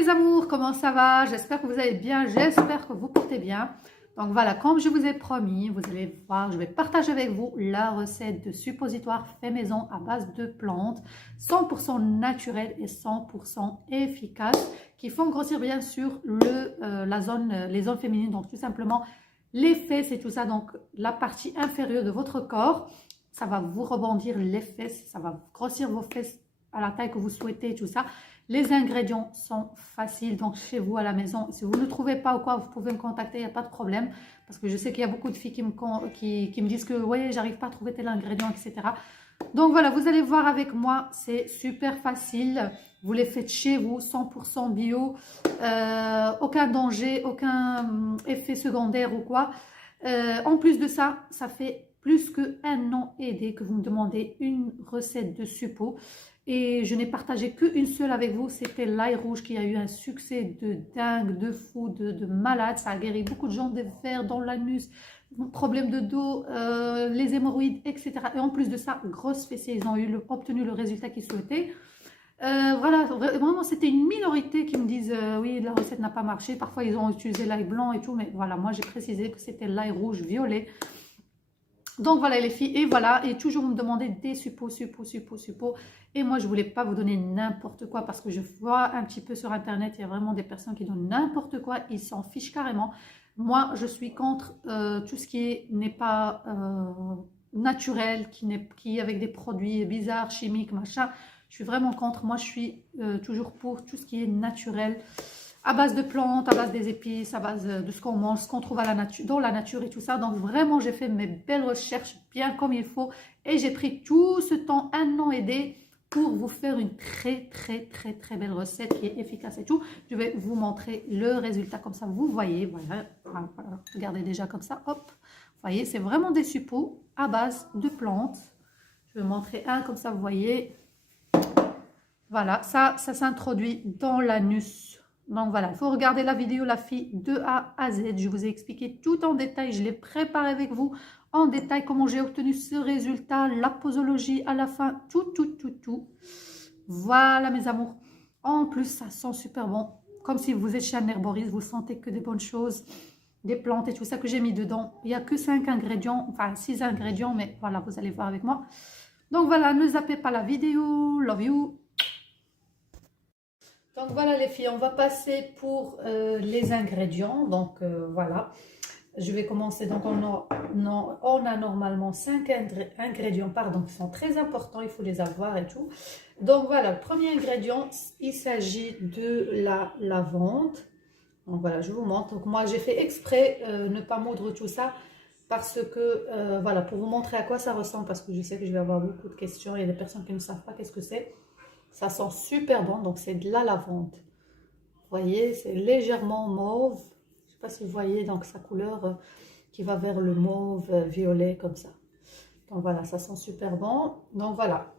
mes amours, comment ça va? J'espère que vous allez bien, j'espère que vous portez bien. Donc voilà, comme je vous ai promis, vous allez voir, je vais partager avec vous la recette de suppositoire fait maison à base de plantes 100% naturelles et 100% efficaces qui font grossir bien sûr les zones féminines, donc tout simplement les fesses et tout ça, donc la partie inférieure de votre corps. Ça va vous rebondir les fesses, ça va grossir vos fesses à la taille que vous souhaitez, tout ça. Les ingrédients sont faciles, donc chez vous à la maison. Si vous ne trouvez pas ou quoi, vous pouvez me contacter, il n'y a pas de problème. Parce que je sais qu'il y a beaucoup de filles qui me disent que oui, j'arrive pas à trouver tel ingrédient, etc. Donc voilà, vous allez voir avec moi, c'est super facile. Vous les faites chez vous, 100% bio, aucun danger, aucun effet secondaire ou quoi. En plus de ça, ça fait plus qu'un an aidé que vous me demandez une recette de suppo. Et je n'ai partagé qu'une seule avec vous, c'était l'ail rouge qui a eu un succès de dingue, de fou, de malade. Ça a guéri beaucoup de gens, des vers dans l'anus, problèmes de dos, les hémorroïdes, etc. Et en plus de ça, grosse fessée, ils ont obtenu le résultat qu'ils souhaitaient. Voilà, vraiment c'était une minorité qui me disent oui, la recette n'a pas marché. Parfois ils ont utilisé l'ail blanc et tout, mais voilà, moi j'ai précisé que c'était l'ail rouge violet. Donc voilà les filles, et voilà, et toujours vous me demandez des suppos. Et moi je voulais pas vous donner n'importe quoi parce que je vois un petit peu sur internet, il y a vraiment des personnes qui donnent n'importe quoi, ils s'en fichent carrément. Moi je suis contre tout ce qui n'est pas naturel, qui avec des produits bizarres, chimiques, machin. Je suis vraiment contre, moi je suis toujours pour tout ce qui est naturel. À base de plantes, à base des épices, à base de ce qu'on mange, ce qu'on trouve dans la nature et tout ça. Donc vraiment, j'ai fait mes belles recherches bien comme il faut. Et j'ai pris tout ce temps, un an aidé, pour vous faire une très belle recette qui est efficace et tout. Je vais vous montrer le résultat comme ça, vous voyez. Voilà. Regardez déjà comme ça, hop. Vous voyez, c'est vraiment des suppos à base de plantes. Je vais montrer un comme ça, vous voyez. Voilà, ça s'introduit dans l'anus. Donc voilà, il faut regarder la vidéo, la fille, de A à Z. Je vous ai expliqué tout en détail, je l'ai préparé avec vous en détail, comment j'ai obtenu ce résultat, la posologie à la fin, tout. Voilà mes amours. En plus, ça sent super bon. Comme si vous êtes chez un herboriste, vous sentez que des bonnes choses, des plantes et tout ça que j'ai mis dedans. Il n'y a que 5 ingrédients, enfin 6 ingrédients, mais voilà, vous allez voir avec moi. Donc voilà, ne zappez pas la vidéo. Love you. Donc voilà les filles, on va passer pour les ingrédients. Donc voilà, je vais commencer. Donc on a normalement 5 ingrédients, pardon, qui sont très importants, il faut les avoir et tout. Donc voilà, le premier ingrédient, il s'agit de la lavande. Donc voilà, je vous montre. Donc moi j'ai fait exprès ne pas moudre tout ça parce que voilà, pour vous montrer à quoi ça ressemble, parce que je sais que je vais avoir beaucoup de questions. Il y a des personnes qui ne savent pas qu'est-ce que c'est. Ça sent super bon, donc c'est de la lavande. Vous voyez, c'est légèrement mauve. Je ne sais pas si vous voyez, donc sa couleur qui va vers le mauve violet comme ça. Donc voilà, ça sent super bon. Donc voilà.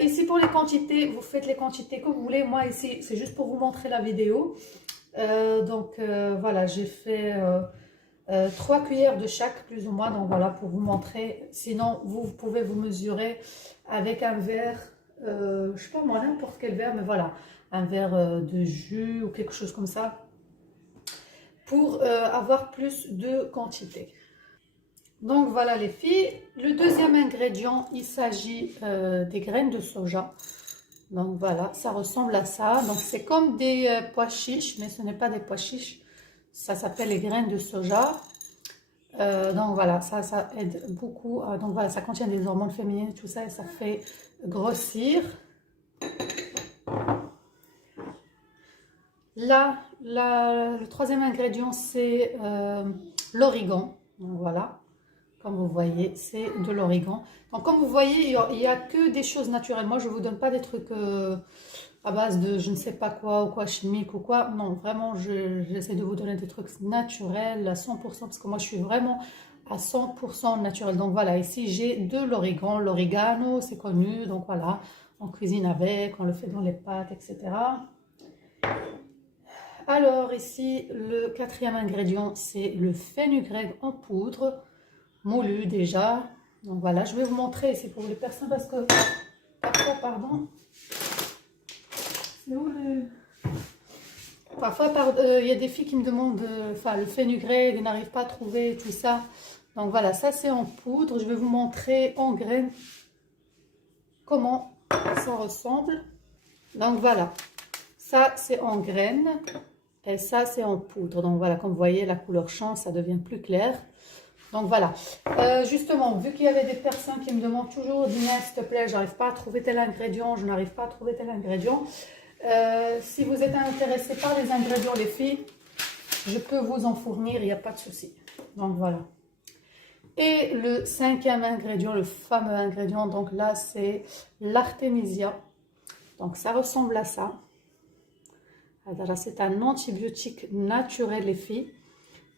Ici pour les quantités, vous faites les quantités que vous voulez. Moi ici, c'est juste pour vous montrer la vidéo. Voilà, j'ai fait 3 cuillères de chaque plus ou moins. Donc voilà, pour vous montrer. Sinon, vous pouvez vous mesurer avec un verre. Je ne sais pas moi, n'importe quel verre, mais voilà, un verre de jus ou quelque chose comme ça, pour avoir plus de quantité. Donc voilà les filles, le deuxième ingrédient, il s'agit des graines de soja. Donc voilà, ça ressemble à ça. Donc c'est comme des pois chiches, mais ce n'est pas des pois chiches, ça s'appelle les graines de soja. Donc voilà, ça aide beaucoup. Donc voilà, ça contient des hormones féminines, tout ça, et ça fait grossir. Là, le troisième ingrédient, c'est l'origan. Donc voilà, comme vous voyez, c'est de l'origan. Donc comme vous voyez, il n'y a que des choses naturelles. Moi, je ne vous donne pas des trucs à base de je ne sais pas quoi, ou quoi, chimique ou quoi. Non, vraiment, j'essaie de vous donner des trucs naturels à 100%, parce que moi, je suis vraiment à 100% naturel. Donc voilà, ici, j'ai de l'origan. L'origano, c'est connu, donc voilà. On cuisine avec, on le fait dans les pâtes, etc. Alors ici, le quatrième ingrédient, c'est le fenugrec en poudre, moulu déjà. Donc voilà, je vais vous montrer ici pour les personnes parce que parfois, pardon, c'est où le... parfois, il y a des filles qui me demandent, enfin, le fenugrec, elles n'arrivent pas à trouver tout ça. Donc voilà, ça c'est en poudre. Je vais vous montrer en graines comment ça ressemble. Donc voilà, ça c'est en graines et ça c'est en poudre. Donc voilà, comme vous voyez, la couleur change, ça devient plus clair. Donc voilà, justement, vu qu'il y avait des personnes qui me demandent toujours, Dina, s'il te plaît, j'arrive pas à trouver tel ingrédient, je n'arrive pas à trouver tel ingrédient. Si vous êtes intéressé par les ingrédients, les filles, je peux vous en fournir, il n'y a pas de souci. Donc voilà. Et le cinquième ingrédient, le fameux ingrédient, donc là c'est l'artémisia. Donc ça ressemble à ça. Alors c'est un antibiotique naturel, les filles.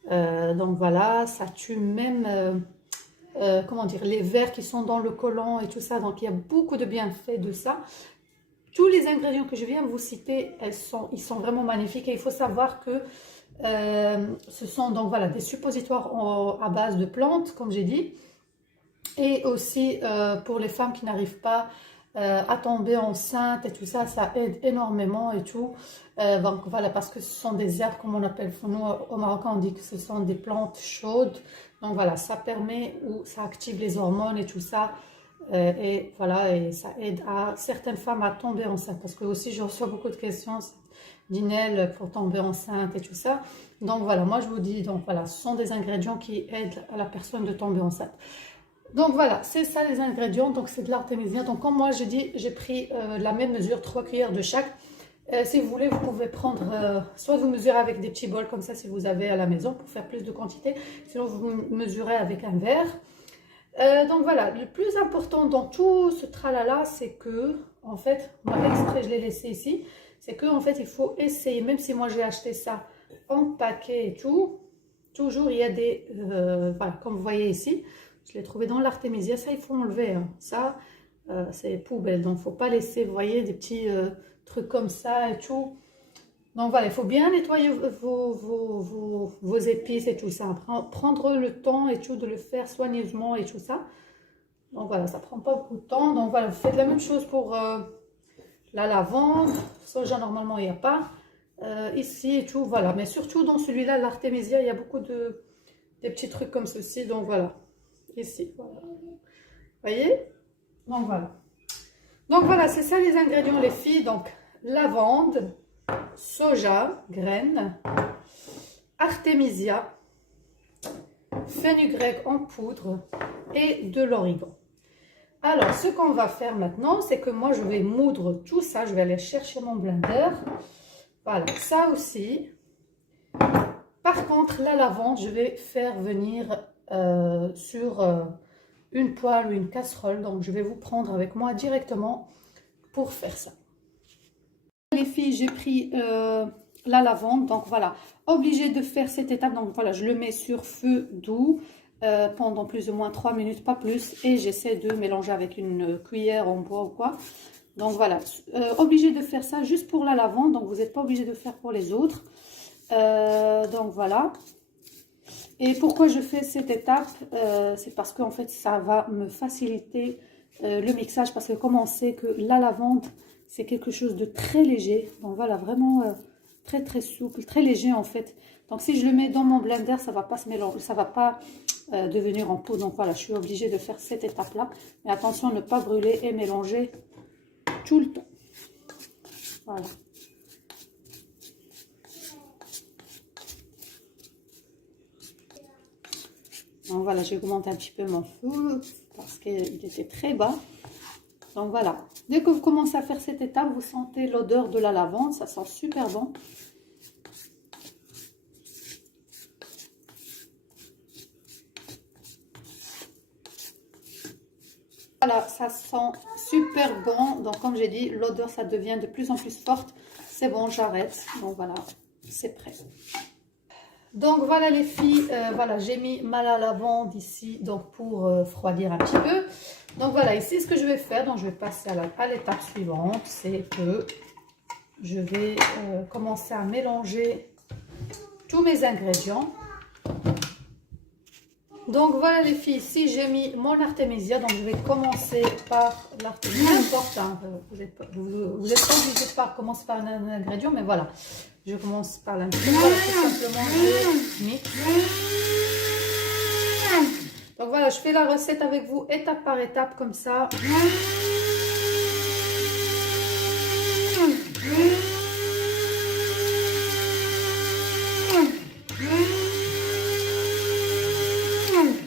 Donc voilà, ça tue même, comment dire, les vers qui sont dans le côlon et tout ça. Donc il y a beaucoup de bienfaits de ça. Tous les ingrédients que je viens de vous citer, ils sont vraiment magnifiques. Et il faut savoir que ce sont donc voilà des suppositoires à base de plantes, comme j'ai dit. Et aussi pour les femmes qui n'arrivent pas à tomber enceinte et tout ça, ça aide énormément et tout. Donc voilà, parce que ce sont des herbes, comme on appelle, nous au Maroc on dit que ce sont des plantes chaudes. Donc voilà, ça permet ou ça active les hormones et tout ça. Et voilà, et ça aide à certaines femmes à tomber enceinte. Parce que aussi je reçois beaucoup de questions, Dinel, pour tomber enceinte et tout ça. Donc voilà, moi je vous dis, donc voilà, ce sont des ingrédients qui aident à la personne de tomber enceinte. Donc voilà, c'est ça les ingrédients, donc c'est de l'artémisia. Donc comme moi je dis, j'ai pris la même mesure, 3 cuillères de chaque. Si vous voulez, vous pouvez prendre, soit vous mesurez avec des petits bols comme ça si vous avez à la maison pour faire plus de quantité. Sinon vous mesurez avec un verre. Donc voilà, le plus important dans tout ce tralala, c'est que, en fait, moi exprès je l'ai laissé ici, c'est que en fait il faut essayer, même si moi j'ai acheté ça en paquet et tout, toujours il y a des, voilà, comme vous voyez ici, je l'ai trouvé dans l'artémisia, ça il faut enlever, hein. Ça c'est poubelle, donc il ne faut pas laisser, vous voyez, des petits trucs comme ça et tout. Donc voilà, il faut bien nettoyer vos épices et tout ça. Prendre le temps et tout de le faire soigneusement et tout ça. Donc voilà, ça prend pas beaucoup de temps. Donc voilà, vous faites la même chose pour la lavande. Soja, normalement, il n'y a pas. Ici et tout, voilà. Mais surtout dans celui-là, l'artémisia, il y a beaucoup des petits trucs comme ceci. Donc voilà, ici, voilà. Vous voyez? Donc voilà. Donc voilà, c'est ça les ingrédients, les filles. Donc lavande, soja, graines, artémisia, fenugrec en poudre et de l'origan. Alors, ce qu'on va faire maintenant, c'est que moi, je vais moudre tout ça. Je vais aller chercher mon blender. Voilà, ça aussi. Par contre, la lavande, je vais faire venir sur une poêle ou une casserole. Donc, je vais vous prendre avec moi directement pour faire ça. Les filles, j'ai pris la lavande, donc voilà, obligée de faire cette étape. Donc voilà, je le mets sur feu doux pendant plus ou moins 3 minutes, pas plus, et j'essaie de mélanger avec une cuillère en bois ou quoi. Donc voilà, obligée de faire ça juste pour la lavande, donc vous n'êtes pas obligé de faire pour les autres. Donc voilà. Et pourquoi je fais cette étape, c'est parce qu'en fait ça va me faciliter le mixage, parce que comme on sait que la lavande c'est quelque chose de très léger, donc voilà, vraiment très très souple, très léger en fait. Donc si je le mets dans mon blender, ça va pas se mélanger, ça va pas devenir en poudre. Donc voilà, je suis obligée de faire cette étape là, mais attention à ne pas brûler et mélanger tout le temps. Voilà. Donc voilà, j'ai augmenté un petit peu mon feu parce qu'il était très bas. Donc voilà, dès que vous commencez à faire cette étape, vous sentez l'odeur de la lavande, ça sent super bon. Voilà, ça sent super bon. Donc comme j'ai dit, l'odeur ça devient de plus en plus forte. C'est bon, j'arrête. Donc voilà, c'est prêt. Donc voilà les filles, voilà, j'ai mis ma lavande ici donc pour refroidir un petit peu. Donc voilà, ici ce que je vais faire, donc je vais passer à l'étape suivante, c'est que je vais commencer à mélanger tous mes ingrédients. Donc voilà les filles, ici j'ai mis mon artémisia, donc je vais commencer par l'artémisia. Peu importe, hein, vous êtes pas obligé de commencer par un ingrédient, mais voilà, je commence par l'ingrédient. Voilà, tout simplement je mixe. Donc voilà, je fais la recette avec vous étape par étape comme ça.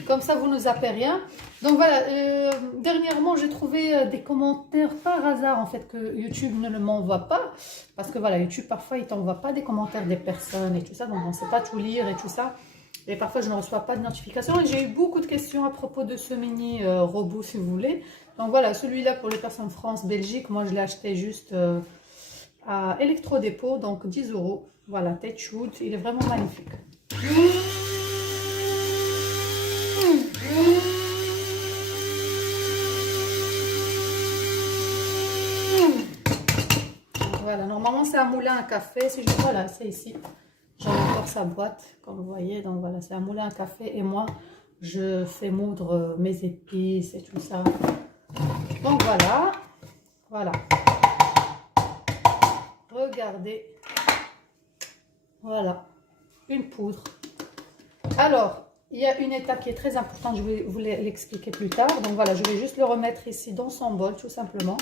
Comme ça, vous ne zappez rien. Donc voilà, dernièrement, j'ai trouvé des commentaires par hasard, en fait, que YouTube ne m'envoie pas. Parce que voilà, YouTube, parfois, il ne t'envoie pas des commentaires des personnes et tout ça. Donc, on ne sait pas tout lire et tout ça. Et parfois, je ne reçois pas de notification. Et j'ai eu beaucoup de questions à propos de ce mini robot, si vous voulez. Donc voilà, celui-là, pour les personnes France, Belgique, moi, je l'ai acheté juste à Electrodépôt, donc 10 €. Voilà, tête shoot, il est vraiment magnifique. Voilà, normalement c'est un moulin à café. Si je voilà, c'est ici. J'en ai encore sa boîte, comme vous voyez. Donc voilà, c'est un moulin à café. Et moi, je fais moudre mes épices et tout ça. Donc voilà. Voilà. Regardez. Voilà. Une poudre. Alors, il y a une étape qui est très importante. Je vais vous l'expliquer plus tard. Donc voilà, je vais juste le remettre ici dans son bol, tout simplement.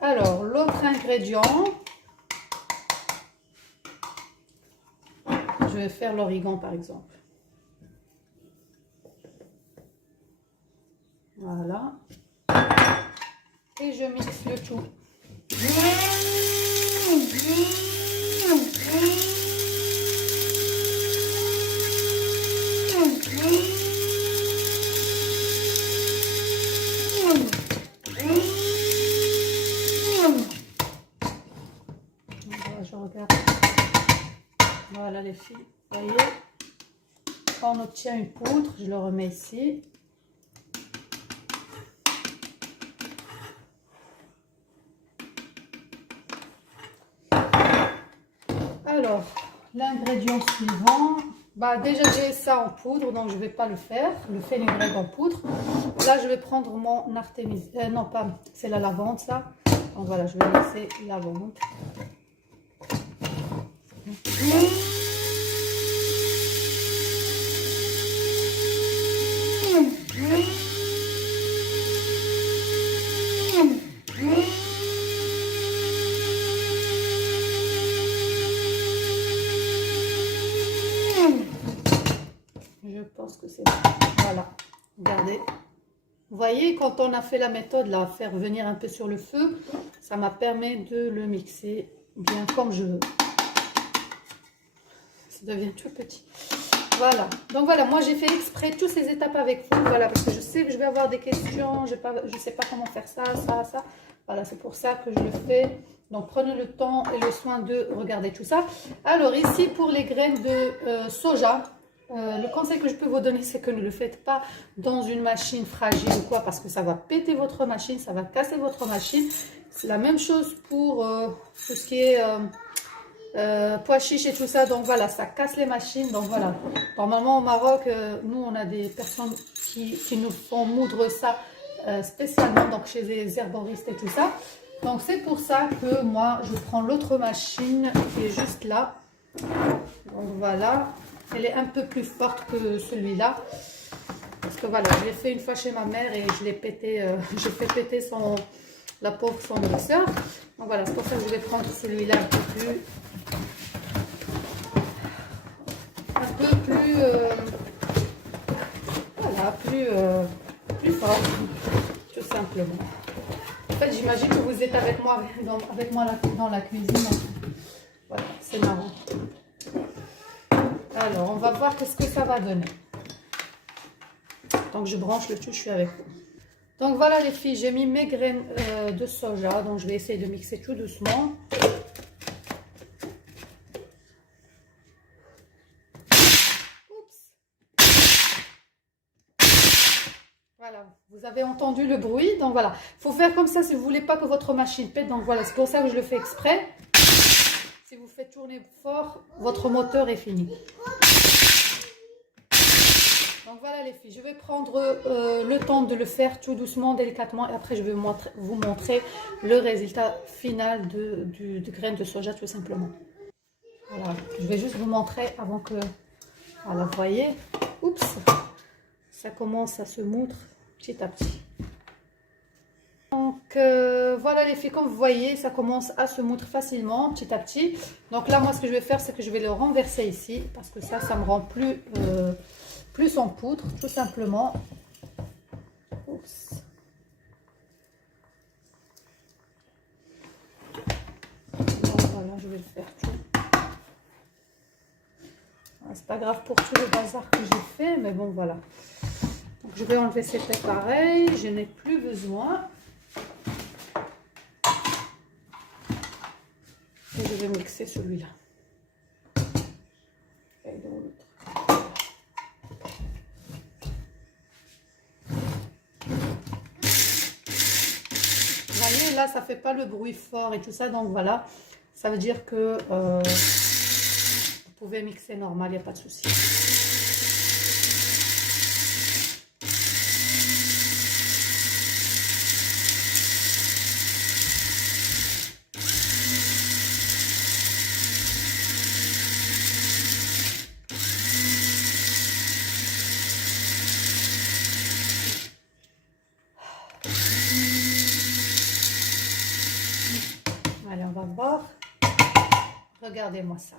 Alors, l'autre ingrédient, je vais faire l'origan par exemple. Voilà. Et je mixe le tout. Je regarde. Voilà les filles, vous voyez, on obtient une poudre, je le remets ici. Alors, l'ingrédient suivant, bah déjà j'ai ça en poudre, donc je ne vais pas le faire, le fenugrec en poudre. Là, je vais prendre mon artémisia, non pas, c'est la lavande ça. Donc voilà, je vais laisser lavande. Je pense que c'est bon. Voilà, regardez. Vous voyez, quand on a fait la méthode, là, faire venir un peu sur le feu, ça m'a permis de le mixer bien comme je veux. Ça devient tout petit. Voilà. Donc voilà, moi j'ai fait exprès toutes ces étapes avec vous. Voilà, parce que je sais que je vais avoir des questions. Je ne sais pas comment faire ça, ça, ça. Voilà, c'est pour ça que je le fais. Donc prenez le temps et le soin de regarder tout ça. Alors ici, pour les graines de soja, le conseil que je peux vous donner, c'est que ne le faites pas dans une machine fragile ou quoi, parce que ça va péter votre machine, ça va casser votre machine. C'est la même chose pour tout ce qui est pois chiches et tout ça. Donc voilà, ça casse les machines. Donc voilà, normalement au Maroc, nous on a des personnes qui nous font moudre ça spécialement, donc chez les herboristes et tout ça. Donc c'est pour ça que moi je prends l'autre machine qui est juste là. Donc voilà, elle est un peu plus forte que celui-là. Parce que voilà, je l'ai fait une fois chez ma mère et je l'ai pété, j'ai fait péter la pauvre son mixeur. Donc voilà, c'est pour ça que je vais prendre celui-là un peu plus, voilà, plus fort, tout simplement. En fait, j'imagine que vous êtes avec moi dans la cuisine. Donc, voilà, c'est marrant. Alors, on va voir qu'est-ce que ça va donner. Donc, je branche le tout, je suis avec vous. Donc, voilà les filles, j'ai mis mes graines de soja. Donc, je vais essayer de mixer tout doucement. Voilà, vous avez entendu le bruit. Donc, voilà, il faut faire comme ça si vous ne voulez pas que votre machine pète. Donc, voilà, c'est pour ça que je le fais exprès. Si vous faites tourner fort, votre moteur est fini. Donc voilà les filles, je vais prendre le temps de le faire tout doucement, délicatement, et après je vais vous montrer le résultat final de graines de soja tout simplement. Voilà, je vais juste vous montrer avant que, voilà, vous voyez, oups, ça commence à se moudre petit à petit. Donc voilà les filles, comme vous voyez, ça commence à se moudre facilement petit à petit. Donc là, moi ce que je vais faire, c'est que je vais le renverser ici, parce que ça me rend plus en poudre, tout simplement. Oups. Donc voilà, je vais le faire tout. C'est pas grave pour tout le bazar que j'ai fait, mais bon voilà. Donc je vais enlever cet pareil, je n'ai plus besoin. Et je vais mixer celui-là. Et dans l'autre. Vous voyez, là, ça fait pas le bruit fort et tout ça. Donc voilà, ça veut dire que vous pouvez mixer normal, il n'y a pas de souci. Allez, on va voir. Regardez-moi ça.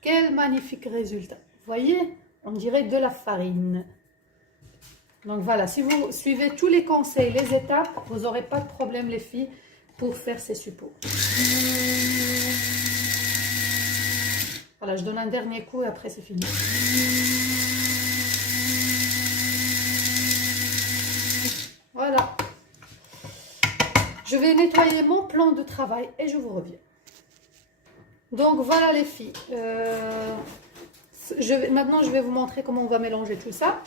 Quel magnifique résultat. Vous voyez, on dirait de la farine. Donc voilà, si vous suivez tous les conseils, les étapes, vous n'aurez pas de problème les filles pour faire ces suppos. Voilà, je donne un dernier coup et après c'est fini. Voilà. Je vais nettoyer mon plan de travail et je vous reviens. Donc voilà les filles. Maintenant je vais vous montrer comment on va mélanger tout ça.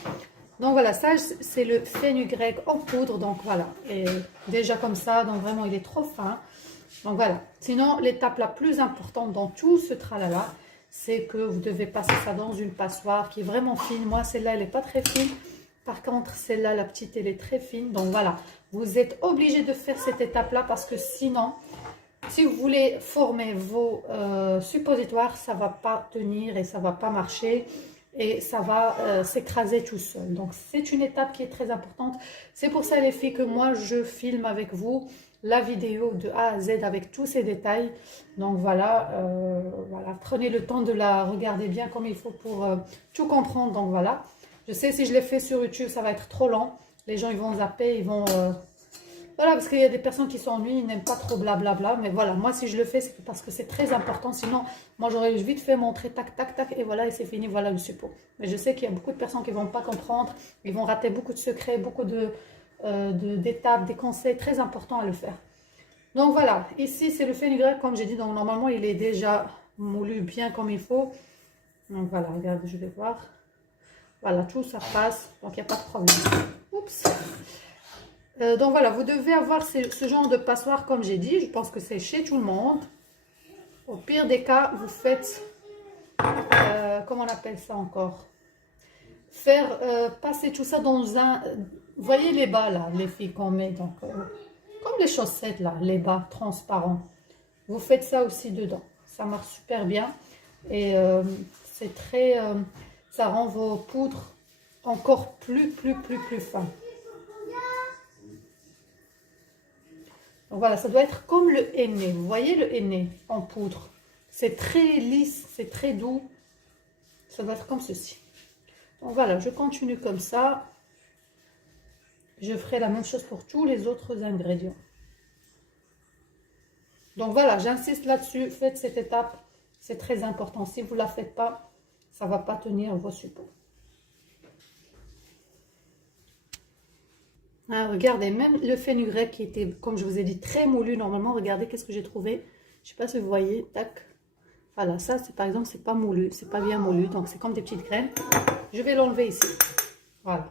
Donc voilà, ça c'est le fenugrec en poudre. Donc voilà, et déjà comme ça, donc vraiment il est trop fin. Donc voilà. Sinon l'étape la plus importante dans tout ce tralala, c'est que vous devez passer ça dans une passoire qui est vraiment fine. Moi celle-là elle n'est pas très fine. Par contre celle-là, la petite, elle est très fine. Donc voilà, vous êtes obligé de faire cette étape-là parce que sinon, si vous voulez former vos suppositoires, ça ne va pas tenir et ça ne va pas marcher. Et ça va s'écraser tout seul. Donc c'est une étape qui est très importante. C'est pour ça les filles que moi je filme avec vous la vidéo de A à Z avec tous ces détails. Donc voilà, voilà, prenez le temps de la regarder bien comme il faut pour tout comprendre. Donc voilà, je sais si je l'ai fait sur YouTube ça va être trop lent. Les gens ils vont zapper, ils vont... Voilà, parce qu'il y a des personnes qui s'ennuient, ils n'aiment pas trop blablabla. Mais voilà, moi, si je le fais, c'est parce que c'est très important. Sinon, moi, j'aurais vite fait montrer tac, tac, tac. Et voilà, et c'est fini. Voilà le suppôt. Mais je sais qu'il y a beaucoup de personnes qui ne vont pas comprendre. Ils vont rater beaucoup de secrets, beaucoup d'étapes, des conseils très importants à le faire. Donc voilà, ici, c'est le fenugrec, comme j'ai dit. Donc normalement, il est déjà moulu bien comme il faut. Donc voilà, regarde, je vais voir. Voilà, tout ça passe. Donc il n'y a pas de problème. Oups. Donc voilà, vous devez avoir ce genre de passoire comme j'ai dit. Je pense que c'est chez tout le monde. Au pire des cas, vous faites, comment on appelle ça encore? Faire passer tout ça dans un... Vous voyez les bas là, les filles qu'on met. Donc, comme les chaussettes là, les bas transparents. Vous faites ça aussi dedans. Ça marche super bien. Et c'est très... ça rend vos poudres encore plus fins. Donc voilà, ça doit être comme le henné. Vous voyez le henné en poudre? C'est très lisse, c'est très doux. Ça doit être comme ceci. Donc voilà, je continue comme ça. Je ferai la même chose pour tous les autres ingrédients. Donc voilà, j'insiste là-dessus. Faites cette étape. C'est très important. Si vous ne la faites pas, ça ne va pas tenir vos suppos. Ah, regardez, même le fenugrec qui était, comme je vous ai dit, très moulu normalement. Regardez qu'est-ce que j'ai trouvé. Je ne sais pas si vous voyez. Tac. Voilà, ça, par exemple, c'est pas moulu. C'est pas bien moulu. Donc, c'est comme des petites graines. Je vais l'enlever ici. Voilà.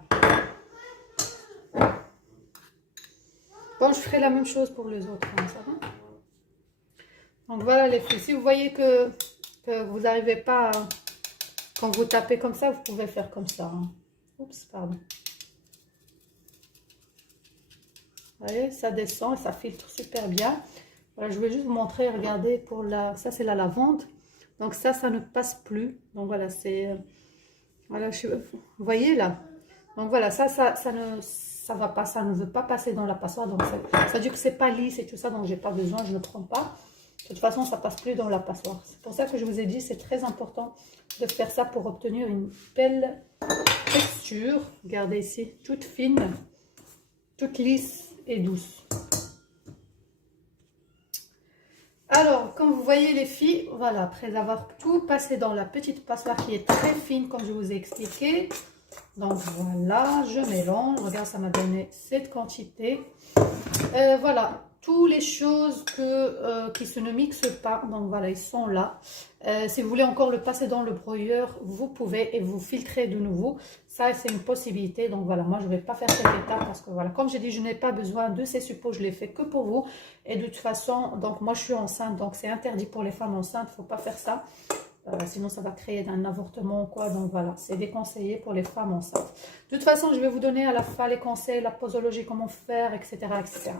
Bon, je ferai la même chose pour les autres. Hein, ça va? Donc voilà les filles, si vous voyez que vous n'arrivez pas, quand vous tapez comme ça, vous pouvez faire comme ça. Hein. Oups, pardon. Vous voyez, ça descend et ça filtre super bien. Voilà, je vais juste vous montrer, regardez, pour la, ça c'est la lavande. Donc ça ne passe plus. Donc voilà, c'est, voilà, vous voyez là. Donc voilà, ça va pas, ça ne veut pas passer dans la passoire. Donc ça veut dire que c'est pas lisse et tout ça, donc j'ai pas besoin, je ne prends pas. De toute façon, ça passe plus dans la passoire. C'est pour ça que je vous ai dit, c'est très important de faire ça pour obtenir une belle texture. Regardez ici, toute fine, toute lisse et douce. Alors, comme vous voyez les filles, voilà, après avoir tout passé dans la petite passoire qui est très fine, comme je vous ai expliqué. Donc voilà, je mélange. Regarde, ça m'a donné cette quantité. Voilà, toutes les choses qui se ne mixent pas. Donc voilà, ils sont là. Si vous voulez encore le passer dans le broyeur, vous pouvez et vous filtrez de nouveau. Ça, c'est une possibilité. Donc voilà, moi, je ne vais pas faire cette étape parce que voilà, comme j'ai dit, je n'ai pas besoin de ces suppos. Je les fais que pour vous. Et de toute façon, donc moi, je suis enceinte. Donc c'est interdit pour les femmes enceintes. Il ne faut pas faire ça. Sinon, ça va créer un avortement ou quoi. Donc voilà, c'est déconseillé pour les femmes enceintes. De toute façon, je vais vous donner à la fin les conseils, la posologie, comment faire, etc., etc.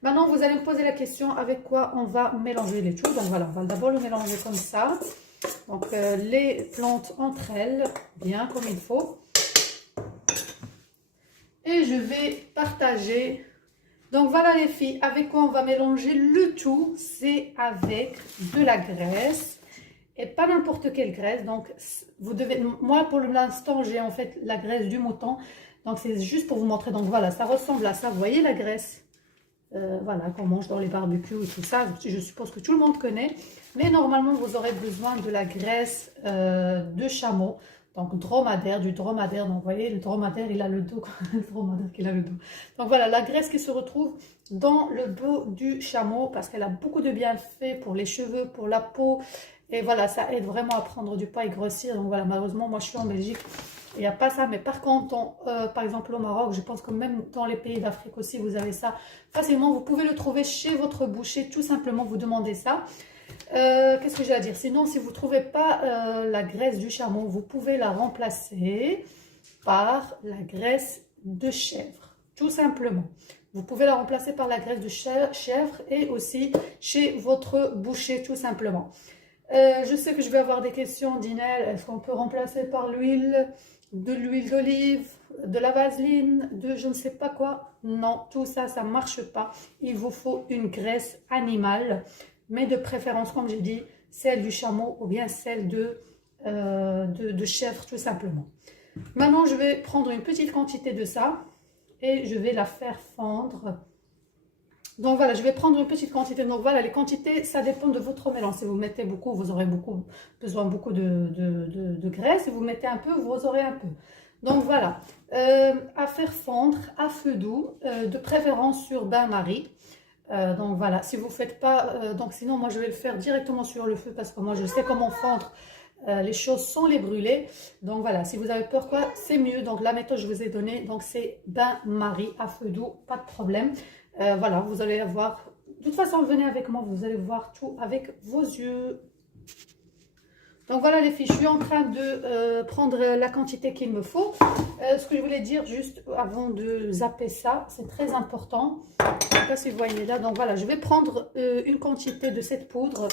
Maintenant, vous allez me poser la question avec quoi on va mélanger les tout. Donc voilà, on va d'abord le mélanger comme ça. Donc les plantes entre elles, bien comme il faut. Et je vais partager. Donc voilà les filles, avec quoi on va mélanger le tout, c'est avec de la graisse. Et pas n'importe quelle graisse. Donc vous devez, moi pour l'instant j'ai en fait la graisse du mouton. Donc c'est juste pour vous montrer. Donc voilà, ça ressemble à ça. Vous voyez la graisse voilà, qu'on mange dans les barbecues et tout ça. Je suppose que tout le monde connaît. Mais normalement vous aurez besoin de la graisse de chameau. Donc dromadaire, du dromadaire. Donc vous voyez, le dromadaire il a le dos. Le dromadaire qu'il a le dos. Donc voilà, la graisse qui se retrouve dans le dos du chameau. Parce qu'elle a beaucoup de bienfaits pour les cheveux, pour la peau. Et voilà, ça aide vraiment à prendre du poids et grossir. Donc voilà, malheureusement, moi je suis en Belgique, il n'y a pas ça. Mais par contre, par exemple au Maroc, je pense que même dans les pays d'Afrique aussi, vous avez ça facilement. Vous pouvez le trouver chez votre boucher, tout simplement, vous demandez ça. Qu'est-ce que j'ai à dire? Sinon, si vous ne trouvez pas la graisse du chameau, vous pouvez la remplacer par la graisse de chèvre, tout simplement. Vous pouvez la remplacer par la graisse de chèvre et aussi chez votre boucher, tout simplement. Je sais que je vais avoir des questions, Dinel. Est-ce qu'on peut remplacer par l'huile, de l'huile d'olive, de la vaseline, de je ne sais pas quoi? Non, tout ça, ça ne marche pas. Il vous faut une graisse animale, mais de préférence, comme j'ai dit, celle du chameau ou bien celle de chèvre, tout simplement. Maintenant, je vais prendre une petite quantité de ça et je vais la faire fondre. Donc voilà, je vais prendre une petite quantité. Donc voilà, les quantités, ça dépend de votre mélange. Si vous mettez beaucoup, vous aurez besoin beaucoup de graisse. Si vous mettez un peu, vous aurez un peu. Donc voilà, à faire fondre à feu doux, de préférence sur bain-marie. Donc voilà, si vous ne faites pas, donc sinon moi je vais le faire directement sur le feu parce que moi je sais comment fondre les choses sans les brûler. Donc voilà, si vous avez peur quoi, c'est mieux. Donc la méthode que je vous ai donnée, donc c'est bain-marie à feu doux, pas de problème. Voilà, vous allez voir. De toute façon, venez avec moi, vous allez voir tout avec vos yeux. Donc voilà les filles, je suis en train de prendre la quantité qu'il me faut. Ce que je voulais dire juste avant de zapper ça, c'est très important. Je ne sais pas si vous voyez là. Donc voilà, je vais prendre une quantité de cette poudre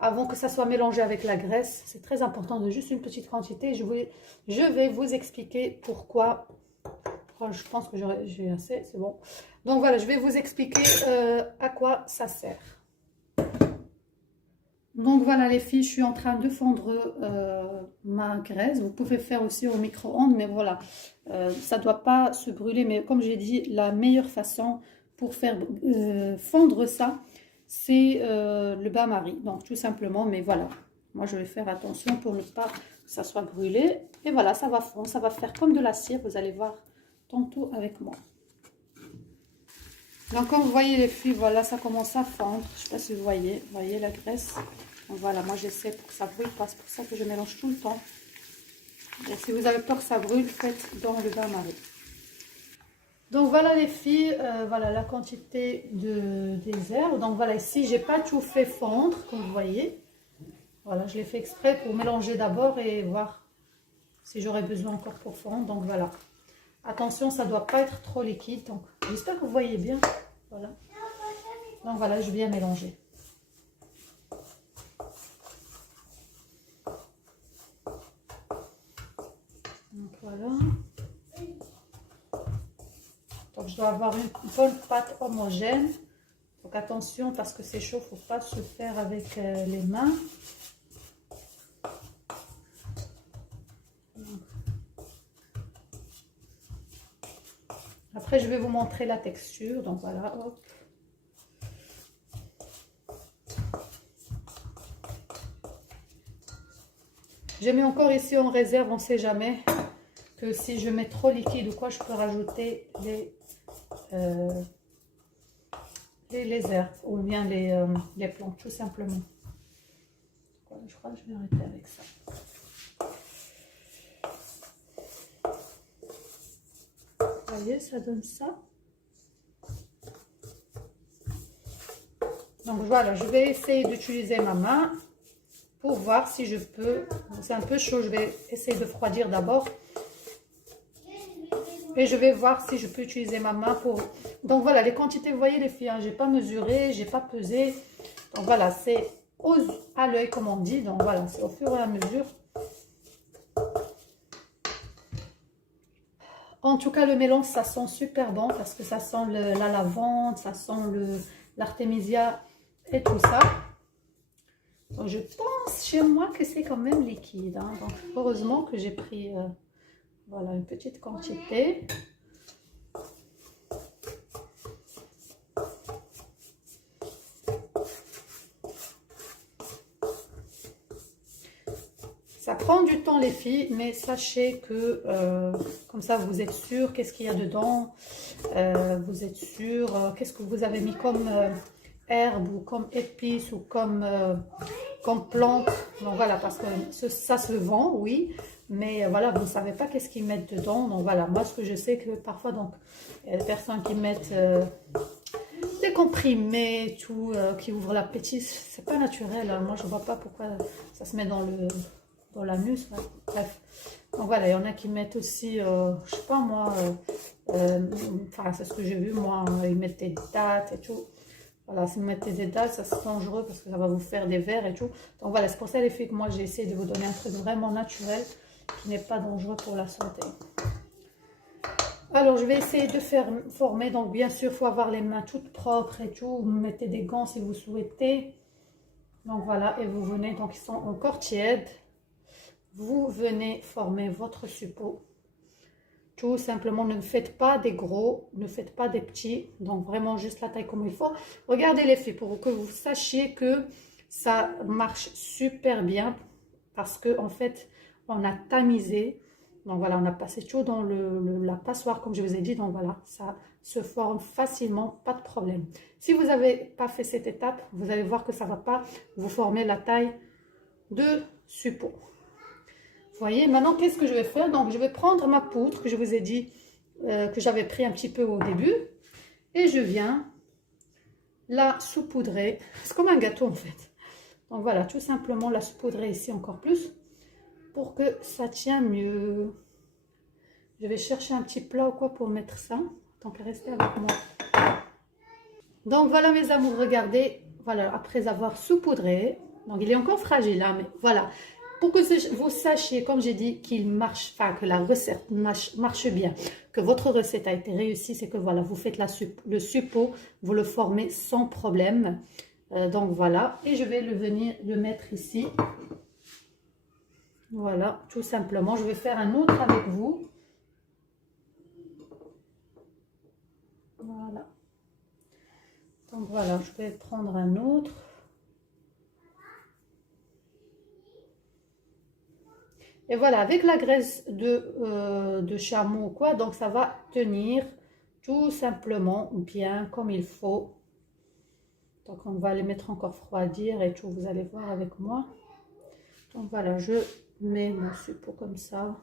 avant que ça soit mélangé avec la graisse. C'est très important de juste une petite quantité. Je vais vous expliquer pourquoi. Je pense que j'ai assez, c'est bon. Donc voilà, je vais vous expliquer à quoi ça sert. Donc voilà les filles, je suis en train de fondre ma graisse. Vous pouvez faire aussi au micro-ondes, mais voilà, ça ne doit pas se brûler. Mais comme j'ai dit, la meilleure façon pour faire fondre ça, c'est le bain-marie. Donc tout simplement, mais voilà, moi je vais faire attention pour ne pas que ça soit brûlé. Et voilà, ça va fondre, ça va faire comme de la cire, vous allez voir tantôt avec moi. Donc comme vous voyez les filles, voilà, ça commence à fondre. Je ne sais pas si vous voyez la graisse. Donc voilà, moi j'essaie pour que ça brûle pas. C'est pour ça que je mélange tout le temps. Et si vous avez peur que ça brûle, faites dans le bain-marie. Donc Donc voilà les filles, voilà la quantité des herbes. Donc voilà, ici j'ai pas tout fait fondre comme vous voyez. Voilà, je l'ai fait exprès pour mélanger d'abord et voir si j'aurais besoin encore pour fondre. Donc voilà. Attention, ça doit pas être trop liquide. Donc j'espère que vous voyez bien. Voilà. Donc voilà, je viens mélanger. Donc voilà. Donc je dois avoir une bonne pâte homogène. Donc attention parce que c'est chaud, il ne faut pas se faire avec les mains. Après je vais vous montrer la texture. Donc voilà, hop. J'ai mis encore ici en réserve, on ne sait jamais que si je mets trop liquide ou quoi, je peux rajouter les herbes ou bien les plantes, tout simplement. Voilà, je crois que je vais arrêter avec ça. Vous voyez, ça donne ça. Donc voilà, je vais essayer d'utiliser ma main pour voir si je peux. C'est un peu chaud, je vais essayer de refroidir d'abord. Et je vais voir si je peux utiliser ma main pour... Donc voilà, les quantités, vous voyez les filles, hein, j'ai pas mesuré, j'ai pas pesé. Donc voilà, c'est à l'œil comme on dit. Donc voilà, c'est au fur et à mesure. En tout cas, le mélange, ça sent super bon parce que ça sent la lavande, ça sent l'artémisia et tout ça. Donc je pense chez moi que c'est quand même liquide. Hein. Donc heureusement que j'ai pris voilà, une petite quantité. Ça prend du temps les filles, mais sachez que comme ça vous êtes sûr qu'est-ce qu'il y a dedans. Vous êtes sûr qu'est-ce que vous avez mis comme herbe ou comme épice ou comme plante. Donc voilà, parce que ça se vend, oui. Mais voilà, vous ne savez pas qu'est-ce qu'ils mettent dedans. Donc voilà, moi ce que je sais que parfois, donc, il y a des personnes qui mettent des comprimés, tout, qui ouvrent l'appétit. C'est pas naturel. Hein. Moi je ne vois pas pourquoi ça se met dans l'anus. Hein. Bref. Donc voilà, il y en a qui mettent aussi, je sais pas moi, enfin c'est ce que j'ai vu, moi, ils mettent des dattes et tout. Voilà, si vous mettez des dates, ça c'est dangereux parce que ça va vous faire des verres et tout. Donc voilà, c'est pour ça les filles que moi j'ai essayé de vous donner un truc vraiment naturel qui n'est pas dangereux pour la santé. Alors je vais essayer de faire former. Donc bien sûr, il faut avoir les mains toutes propres et tout. Vous mettez des gants si vous souhaitez. Donc voilà, et vous venez, donc ils sont encore tièdes. Vous venez former votre suppôt. Tout simplement, ne faites pas des gros, ne faites pas des petits, donc vraiment juste la taille comme il faut. Regardez les filles pour que vous sachiez que ça marche super bien parce que en fait, on a tamisé. Donc voilà, on a passé tout dans la passoire comme je vous ai dit. Donc voilà, ça se forme facilement, pas de problème. Si vous n'avez pas fait cette étape, vous allez voir que ça ne va pas vous former la taille de suppôt. Vous voyez, maintenant, qu'est-ce que je vais faire? Donc, je vais prendre ma poudre que je vous ai dit que j'avais pris un petit peu au début. Et je viens la saupoudrer. C'est comme un gâteau, en fait. Donc, voilà, tout simplement la saupoudrer ici encore plus pour que ça tienne mieux. Je vais chercher un petit plat ou quoi pour mettre ça. Tant qu'à rester avec moi. Donc, voilà, mes amours, regardez. Voilà, après avoir saupoudré. Donc, il est encore fragile, hein, mais voilà. Pour que vous sachiez, comme j'ai dit, qu'il marche, enfin que la recette marche bien, que votre recette a été réussie, c'est que voilà, vous faites le suppôt, vous le formez sans problème. Donc voilà, et je vais venir le mettre ici. Voilà, tout simplement. Je vais faire un autre avec vous. Voilà. Donc voilà, je vais prendre un autre. Et voilà, avec la graisse de chameau ou quoi, donc ça va tenir tout simplement bien comme il faut. Donc on va les mettre encore refroidir et tout, vous allez voir avec moi. Donc voilà, je mets mon suppôt comme ça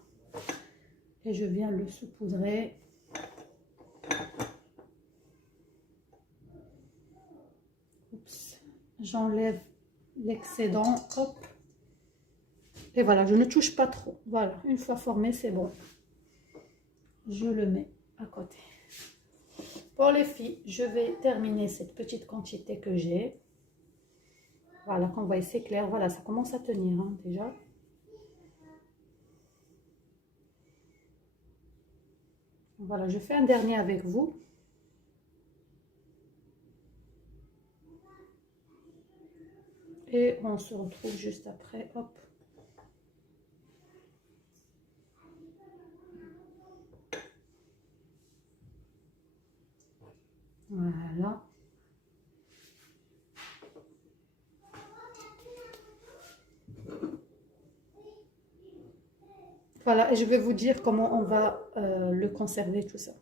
et je viens le saupoudrer. j'enlève l'excédent, hop. Et voilà, je ne touche pas trop. Voilà, une fois formé, c'est bon. Je le mets à côté. Pour les filles, je vais terminer cette petite quantité que j'ai. Voilà, comme vous voyez, c'est clair. Voilà, ça commence à tenir hein, déjà. Voilà, je fais un dernier avec vous. Et on se retrouve juste après. Hop. Voilà. Voilà, et je vais vous dire comment on va le conserver, tout ça.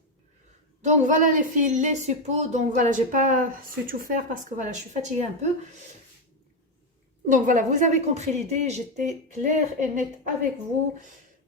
Donc voilà les filles, les suppos. Donc voilà, j'ai pas su tout faire parce que voilà, je suis fatiguée un peu. Donc voilà, vous avez compris l'idée, j'étais claire et nette avec vous.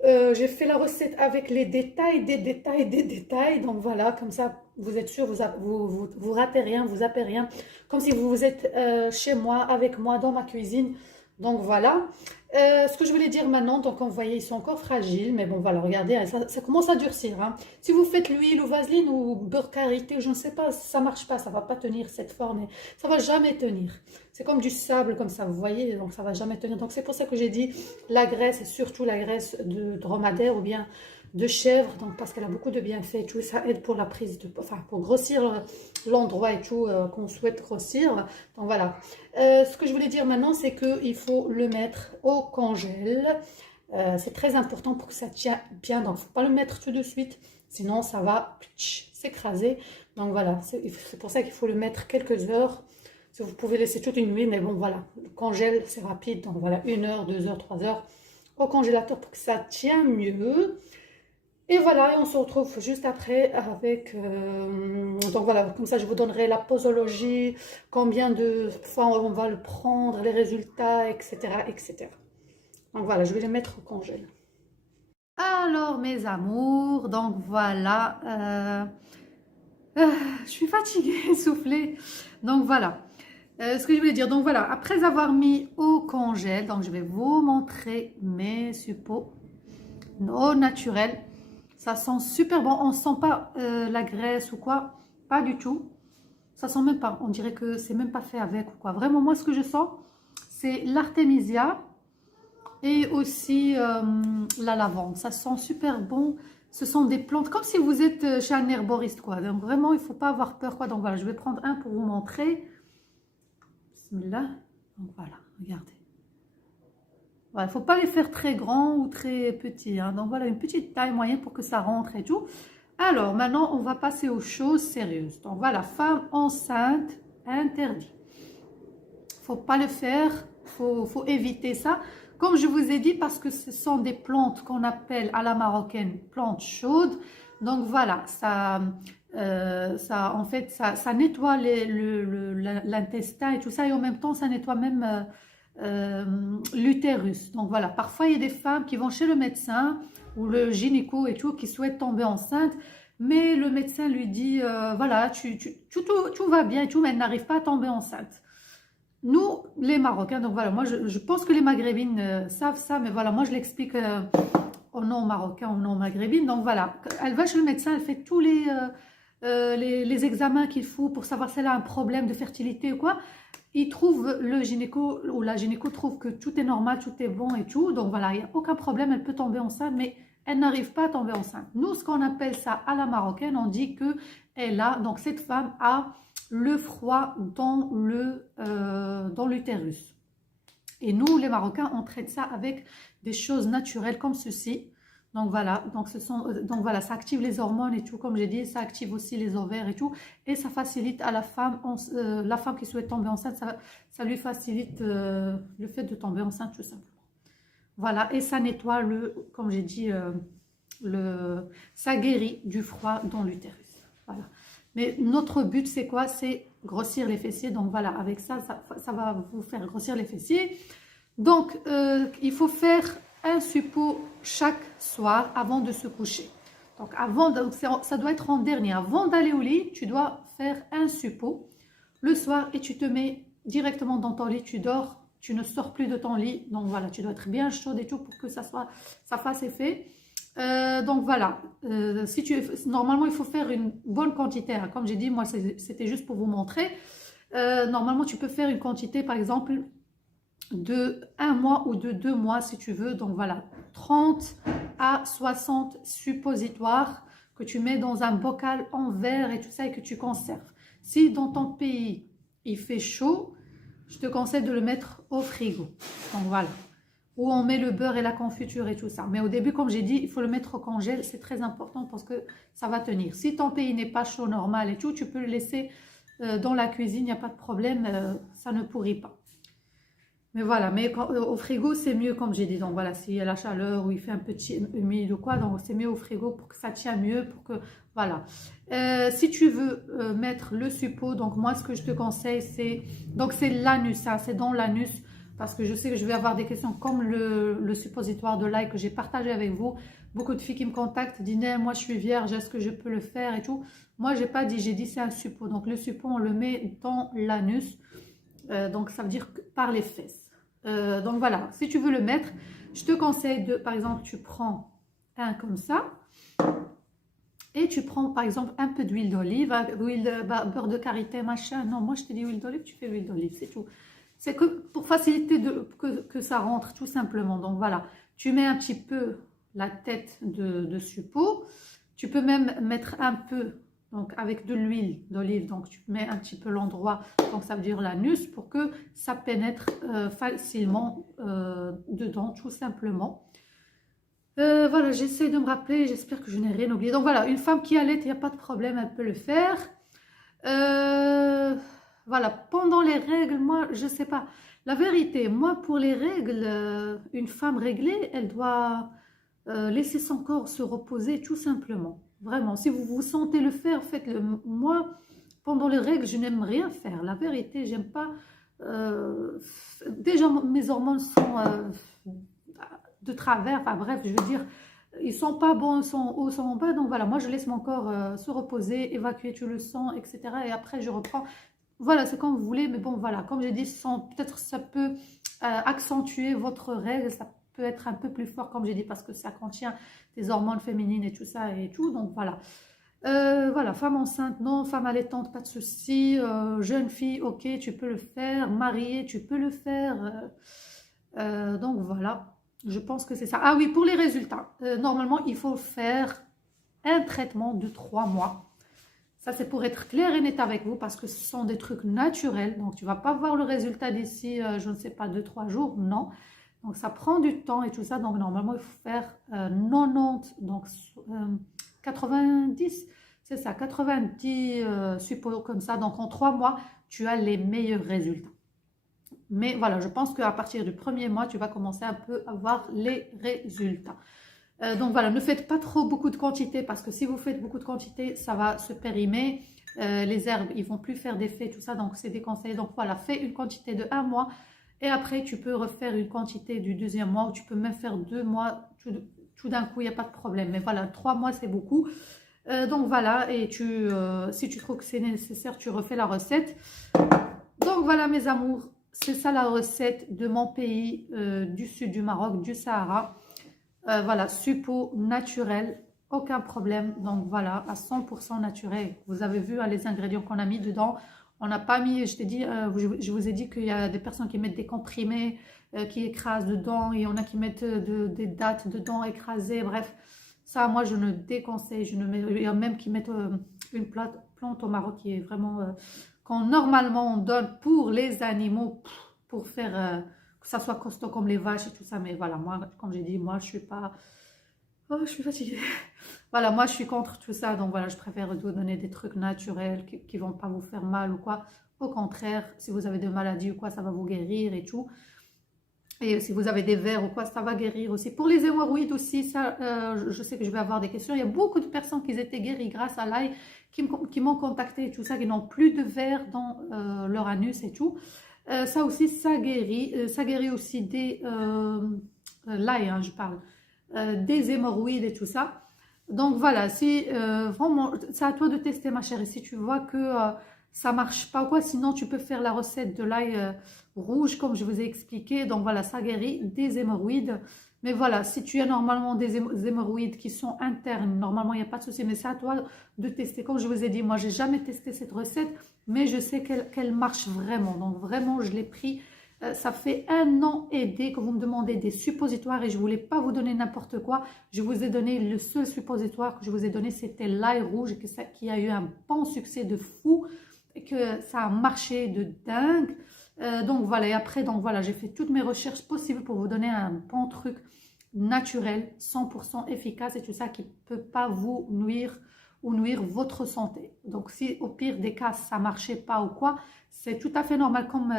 J'ai fait la recette avec les détails, des détails, des détails. Donc voilà, comme ça, vous êtes sûr, vous ratez rien, vous zappez rien. Comme si vous êtes chez moi, avec moi, dans ma cuisine. Donc voilà. Ce que je voulais dire maintenant, donc vous voyez, ils sont encore fragiles. Mais bon, voilà, regardez, ça commence à durcir. Hein. Si vous faites l'huile ou vaseline ou beurre karité, je ne sais pas, ça marche pas, ça va pas tenir cette forme. Ça va jamais tenir. C'est comme du sable, comme ça, vous voyez, donc ça va jamais tenir. Donc c'est pour ça que j'ai dit la graisse, et surtout la graisse de dromadaire ou bien de chèvre, donc parce qu'elle a beaucoup de bienfaits et tout, ça aide pour la prise de, enfin pour grossir l'endroit et tout qu'on souhaite grossir. Donc voilà. Ce que je voulais dire maintenant, c'est qu'il faut le mettre au congèle. C'est très important pour que ça tienne bien, donc il ne faut pas le mettre tout de suite, sinon ça va s'écraser. Donc voilà, c'est pour ça qu'il faut le mettre quelques heures. Si vous pouvez laisser toute une nuit, mais bon voilà, le congèle c'est rapide, donc voilà, 1 heure, 2 heures, 3 heures au congélateur pour que ça tienne mieux. Et voilà, et on se retrouve juste après avec, donc voilà, comme ça je vous donnerai la posologie, combien de fois on va le prendre, les résultats, etc., etc. Donc voilà, je vais les mettre au congèle. Alors mes amours, donc voilà, je suis fatiguée, essoufflée, donc voilà. Ce que je voulais dire, donc voilà, après avoir mis au congèle, donc je vais vous montrer mes suppos au naturel. Ça sent super bon, on ne sent pas la graisse ou quoi, pas du tout. Ça sent même pas, on dirait que c'est même pas fait avec ou quoi. Vraiment, moi, ce que je sens, c'est l'artémisia et aussi la lavande. Ça sent super bon. Ce sont des plantes, comme si vous êtes chez un herboriste, quoi. Donc vraiment, il ne faut pas avoir peur, quoi. Donc voilà, je vais prendre un pour vous montrer. Bismillah. Donc voilà, regardez. Il ne faut pas les faire très grands ou très petits. Hein. Donc voilà, une petite taille moyenne pour que ça rentre et tout. Alors, maintenant, on va passer aux choses sérieuses. Donc voilà, femme enceinte, interdit. Il ne faut pas le faire, faut éviter ça. Comme je vous ai dit, parce que ce sont des plantes qu'on appelle à la marocaine plantes chaudes. Donc voilà, en fait, ça nettoie l'intestin et tout ça. Et en même temps, ça nettoie même l'utérus. Donc voilà, parfois il y a des femmes qui vont chez le médecin ou le gynéco et tout, qui souhaitent tomber enceinte, mais le médecin lui dit, voilà, tout va bien et tout, mais elle n'arrive pas à tomber enceinte. Nous, les Marocains, donc voilà, moi je pense que les Maghrébines savent ça, mais voilà, moi je l'explique au nom marocain, au nom maghrébine. Donc voilà, elle va chez le médecin, elle fait tous les examens qu'il faut pour savoir si elle a un problème de fertilité ou quoi. Il trouve, le gynéco ou la gynéco trouve que tout est normal, tout est bon et tout. Donc voilà, il n'y a aucun problème, elle peut tomber enceinte, mais elle n'arrive pas à tomber enceinte. Nous, ce qu'on appelle ça à la marocaine, on dit que donc cette femme a le froid dans l'utérus. Et nous, les Marocains, on traite ça avec des choses naturelles comme ceci. Donc voilà, donc voilà, ça active les hormones et tout, comme j'ai dit, ça active aussi les ovaires et tout, et ça facilite à la femme qui souhaite tomber enceinte, ça lui facilite le fait de tomber enceinte tout simplement. Voilà, et ça nettoie comme j'ai dit, ça guérit du froid dans l'utérus. Voilà. Mais notre but, c'est quoi? C'est grossir les fessiers. Donc voilà, avec ça va vous faire grossir les fessiers. Donc, il faut faire un suppôt chaque soir avant de se coucher. Donc, ça doit être en dernier. Avant d'aller au lit, tu dois faire un suppôt le soir et tu te mets directement dans ton lit, tu dors, tu ne sors plus de ton lit. Donc voilà, tu dois être bien chaude et tout pour que ça fasse effet. Donc voilà, normalement il faut faire une bonne quantité, hein. Comme j'ai dit, moi c'était juste pour vous montrer. Normalement tu peux faire une quantité par exemple de 1 mois ou de 2 mois si tu veux. Donc voilà, 30 à 60 suppositoires que tu mets dans un bocal en verre et tout ça et que tu conserves. Si dans ton pays il fait chaud, je te conseille de le mettre au frigo. Donc voilà, où on met le beurre et la confiture et tout ça. Mais au début, comme j'ai dit, il faut le mettre au congèle, c'est très important parce que ça va tenir. Si ton pays n'est pas chaud normal et tout, tu peux le laisser dans la cuisine, il n'y a pas de problème, ça ne pourrit pas. Mais voilà, mais au frigo, c'est mieux comme j'ai dit. Donc voilà, s'il y a la chaleur ou il fait un petit humide ou quoi, donc c'est mieux au frigo pour que ça tient mieux, pour que, voilà. Si tu veux mettre le suppôt, donc moi, ce que je te conseille, c'est l'anus, hein, c'est dans l'anus, parce que je sais que je vais avoir des questions comme le suppositoire de l'ail que j'ai partagé avec vous. Beaucoup de filles qui me contactent, disent, moi je suis vierge, est-ce que je peux le faire et tout. Moi, j'ai pas dit, j'ai dit c'est un suppôt. Donc le suppôt, on le met dans l'anus. Donc ça veut dire par les fesses. Donc voilà, si tu veux le mettre, je te conseille par exemple, tu prends un comme ça et tu prends par exemple un peu d'huile d'olive, beurre de karité, machin. Non, moi je te dis huile d'olive, tu fais huile d'olive, c'est tout. C'est que pour faciliter que ça rentre tout simplement. Donc voilà, tu mets un petit peu la tête de suppôt. Tu peux même mettre un peu, donc avec de l'huile d'olive, donc tu mets un petit peu l'endroit, donc ça veut dire l'anus, pour que ça pénètre facilement dedans, tout simplement. Voilà, j'essaie de me rappeler, j'espère que je n'ai rien oublié. Donc voilà, une femme qui allait, il n'y a pas de problème, elle peut le faire. Voilà, pendant les règles, moi, je sais pas. La vérité, moi, pour les règles, une femme réglée, elle doit laisser son corps se reposer tout simplement. Vraiment, si vous vous sentez le faire, faites-le. Moi, pendant les règles, je n'aime rien faire. La vérité, j'aime pas. Déjà, mes hormones sont de travers. Enfin bref, je veux dire, ils sont pas bons, ils sont hauts, ils sont bas. Donc voilà, moi, je laisse mon corps se reposer, évacuer tout le sang, etc. Et après, je reprends. Voilà, c'est comme vous voulez. Mais bon, voilà, comme j'ai dit, peut-être ça peut accentuer votre règle. Ça peut être un peu plus fort, comme j'ai dit, parce que ça contient des hormones féminines et tout ça et tout. Donc voilà. Voilà, femme enceinte, non, femme allaitante, pas de souci. Jeune fille, ok, tu peux le faire. Mariée, tu peux le faire. Donc voilà, je pense que c'est ça. Ah oui, pour les résultats, normalement, il faut faire un traitement de 3 mois. Ça, c'est pour être clair et net avec vous, parce que ce sont des trucs naturels. Donc, tu ne vas pas voir le résultat d'ici, je ne sais pas, 2-3 jours, non. Donc, ça prend du temps et tout ça. Donc, normalement, il faut faire 90, donc 90, c'est ça, 90 suppos comme ça. Donc, en 3 mois, tu as les meilleurs résultats. Mais voilà, je pense qu'à partir du premier mois, tu vas commencer un peu à voir les résultats. Donc voilà, ne faites pas trop beaucoup de quantité, parce que si vous faites beaucoup de quantité, ça va se périmer. Les herbes, ils vont plus faire d'effet, tout ça, donc c'est déconseillé. Donc voilà, fais une quantité de 1 mois et après tu peux refaire une quantité du 2e mois, ou tu peux même faire 2 mois tout d'un coup, il n'y a pas de problème. Mais voilà, 3 mois c'est beaucoup. Donc voilà, et si tu trouves que c'est nécessaire, tu refais la recette. Donc voilà mes amours, c'est ça la recette de mon pays du sud du Maroc, du Sahara. Voilà, suppôt naturel, aucun problème. Donc voilà, à 100% naturel. Vous avez vu hein, les ingrédients qu'on a mis dedans. On n'a pas mis, je t'ai dit, je vous ai dit qu'il y a des personnes qui mettent des comprimés, qui écrasent dedans. Il y en a qui mettent des dattes dedans écrasées. Bref, ça, moi, je ne déconseille. Il y en a même qui mettent une plante au Maroc qui est vraiment... qu'on normalement on donne pour les animaux, pour faire... que ça soit costaud comme les vaches et tout ça. Mais voilà, moi, comme j'ai dit, moi, je suis pas... Oh, je suis fatiguée. Voilà, moi, je suis contre tout ça. Donc voilà, je préfère vous donner des trucs naturels qui vont pas vous faire mal ou quoi. Au contraire, si vous avez des maladies ou quoi, ça va vous guérir et tout. Et si vous avez des vers ou quoi, ça va guérir aussi. Pour les hémorroïdes aussi, ça, je sais que je vais avoir des questions. Il y a beaucoup de personnes qui étaient guéries grâce à l'ail, qui m'ont contacté et tout ça, qui n'ont plus de vers dans leur anus et tout. Ça aussi, ça guérit. Ça guérit aussi l'ail, hein, je parle, des hémorroïdes et tout ça. Donc voilà, si vraiment, c'est à toi de tester ma chérie. Si tu vois que ça marche pas ou quoi, sinon tu peux faire la recette de l'ail rouge comme je vous ai expliqué. Donc voilà, ça guérit des hémorroïdes. Mais voilà, si tu as normalement des hémorroïdes qui sont internes, normalement il n'y a pas de souci, mais c'est à toi de tester. Comme je vous ai dit, moi j'ai jamais testé cette recette, mais je sais qu'elle marche vraiment. Donc vraiment, je l'ai pris. Ça fait 1 an et demi que vous me demandez des suppositoires et je ne voulais pas vous donner n'importe quoi. Je vous ai donné le seul suppositoire que je vous ai donné, c'était l'ail rouge qui a eu un bon succès de fou et que ça a marché de dingue. Donc voilà, et après, donc voilà, j'ai fait toutes mes recherches possibles pour vous donner un bon truc naturel, 100% efficace et tout ça qui ne peut pas vous nuire ou nuire votre santé. Donc si au pire des cas, ça ne marchait pas ou quoi, c'est tout à fait normal comme...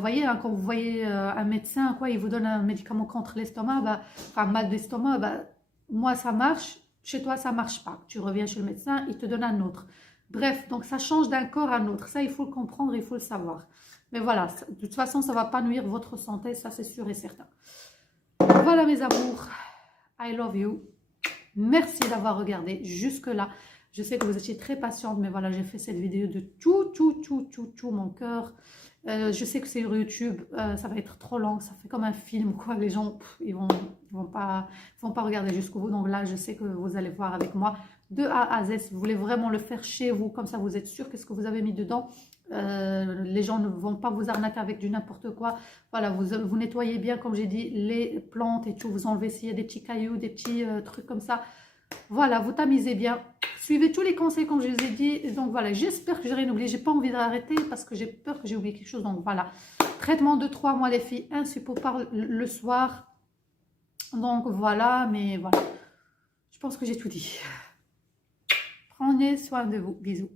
voyez, hein, quand vous voyez un médecin, quoi, il vous donne un médicament contre l'estomac, bah, enfin mal d'estomac, bah, moi ça marche, chez toi ça marche pas. Tu reviens chez le médecin, il te donne un autre. Bref, donc ça change d'un corps à un autre. Ça, il faut le comprendre, il faut le savoir. Mais voilà, de toute façon, ça ne va pas nuire votre santé, ça c'est sûr et certain. Voilà mes amours, I love you. Merci d'avoir regardé jusque-là. Je sais que vous étiez très patiente, mais voilà, j'ai fait cette vidéo de tout mon cœur. Je sais que c'est sur YouTube, ça va être trop long, ça fait comme un film, quoi. Les gens, ils vont pas regarder jusqu'au bout. Donc là, je sais que vous allez voir avec moi de A à Z. Si vous voulez vraiment le faire chez vous, comme ça, vous êtes sûr qu'est-ce que vous avez mis dedans. Les gens ne vont pas vous arnaquer avec du n'importe quoi. Voilà, vous nettoyez bien, comme j'ai dit, les plantes et tout. Vous enlevez s'il y a des petits cailloux, des petits trucs comme ça. Voilà, vous tamisez bien. Suivez tous les conseils comme je vous ai dit. Donc voilà, j'espère que j'ai rien oublié. J'ai pas envie d'arrêter parce que j'ai peur que j'ai oublié quelque chose. Donc voilà, traitement de 3 mois les filles, un suppôt par le soir. Donc voilà, mais voilà. Je pense que j'ai tout dit. Prenez soin de vous. Bisous.